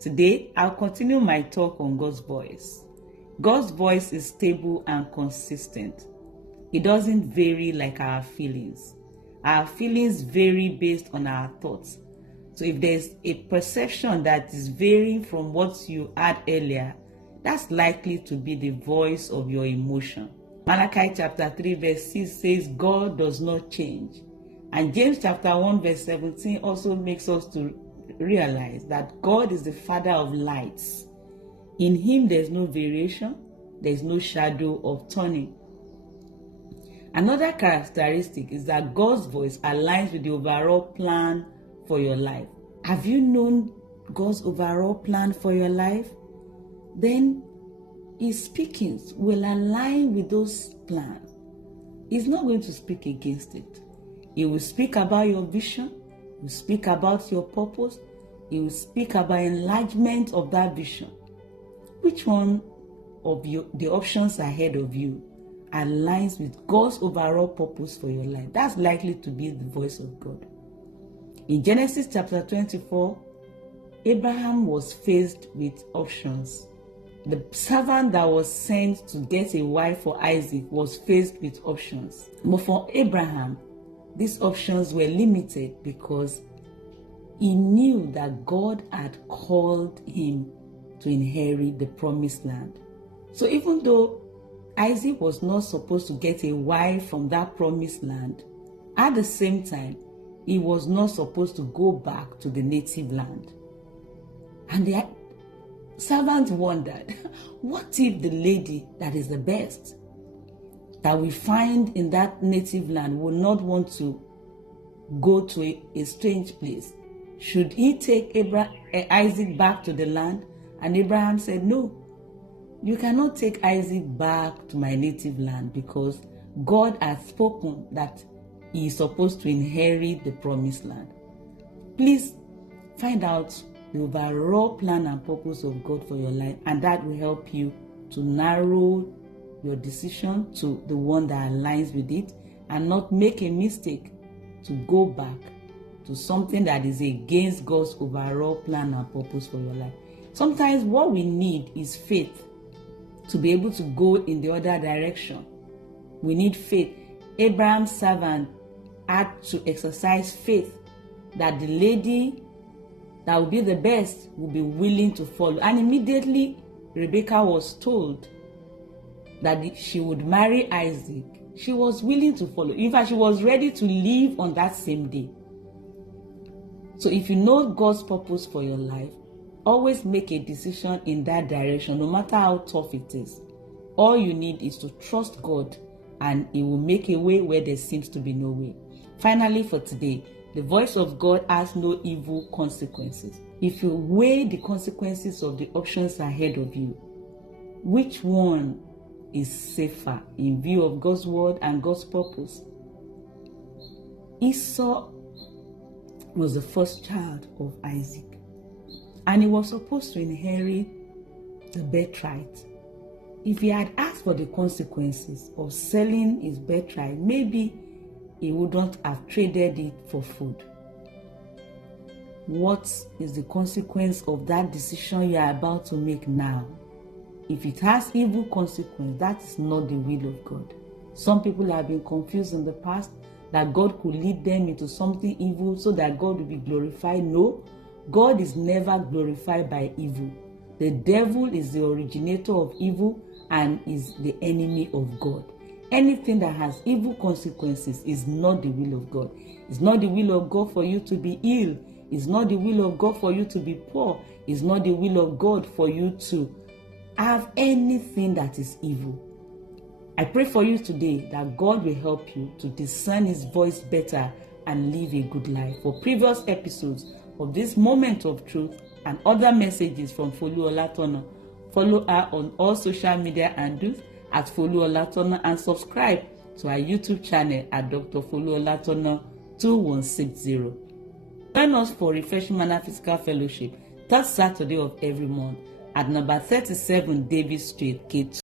Today, I'll continue my talk on God's voice. God's voice is stable and consistent. It doesn't vary like our feelings. Our feelings vary based on our thoughts. So if there's a perception that is varying from what you had earlier, that's likely to be the voice of your emotion. Malachi chapter 3 verse 6 says God does not change. And James chapter 1 verse 17 also makes us to realize that God is the Father of lights. In him there's no variation, there's no shadow of turning. Another characteristic is that God's voice aligns with the overall plan for your life. Have you known God's overall plan for your life? Then his speakings will align with those plans. He's not going to speak against it. He will speak about your vision. He will speak about your purpose. He will speak about enlargement of that vision. Which one of the options ahead of you aligns with God's overall purpose for your life? That's likely to be the voice of God. In Genesis chapter 24, Abraham was faced with options. The servant that was sent to get a wife for Isaac was faced with options. But for Abraham, these options were limited because he knew that God had called him to inherit the promised land. So even though Isaac was not supposed to get a wife from that promised land, at the same time, he was not supposed to go back to the native land. And the servant wondered, what if the lady that is the best that we find in that native land will not want to go to a strange place? Should he take Isaac back to the land? And Abraham said, no, you cannot take Isaac back to my native land because God has spoken that he is supposed to inherit the promised land. Please find out the overall plan and purpose of God for your life, and that will help you to narrow your decision to the one that aligns with it and not make a mistake to go back to something that is against God's overall plan and purpose for your life. Sometimes what we need is faith to be able to go in the other direction. We need faith. Abraham's servant had to exercise faith that the lady that would be the best would be willing to follow. And immediately Rebekah was told that she would marry Isaac. She was willing to follow. In fact, she was ready to leave on that same day. So if you know God's purpose for your life, always make a decision in that direction, no matter how tough it is. All you need is to trust God, and He will make a way where there seems to be no way. Finally, for today, the voice of God has no evil consequences. If you weigh the consequences of the options ahead of you, which one is safer in view of God's word and God's purpose? Esau was the first child of Isaac, and he was supposed to inherit the birthright. If he had asked for the consequences of selling his birthright, maybe he wouldn't have traded it for food. What is the consequence of that decision you are about to make now? If it has evil consequence, that is not the will of God. Some people have been confused in the past that God could lead them into something evil so that God will be glorified. No, God is never glorified by evil. The devil is the originator of evil and is the enemy of God. Anything that has evil consequences is not the will of God. It's not the will of God for you to be ill. It's not the will of God for you to be poor. It's not the will of God for you to have anything that is evil. I pray for you today that God will help you to discern His voice better and live a good life. For previous episodes of this Moment of Truth and other messages from Folu Olatona, follow her on all social media handles at Folu Olatona and subscribe to our YouTube channel at Dr. Folu Olatona 2160. Join us for Refreshing Manna Physical Fellowship, third Saturday of every month at number 37 Davis Street, K2.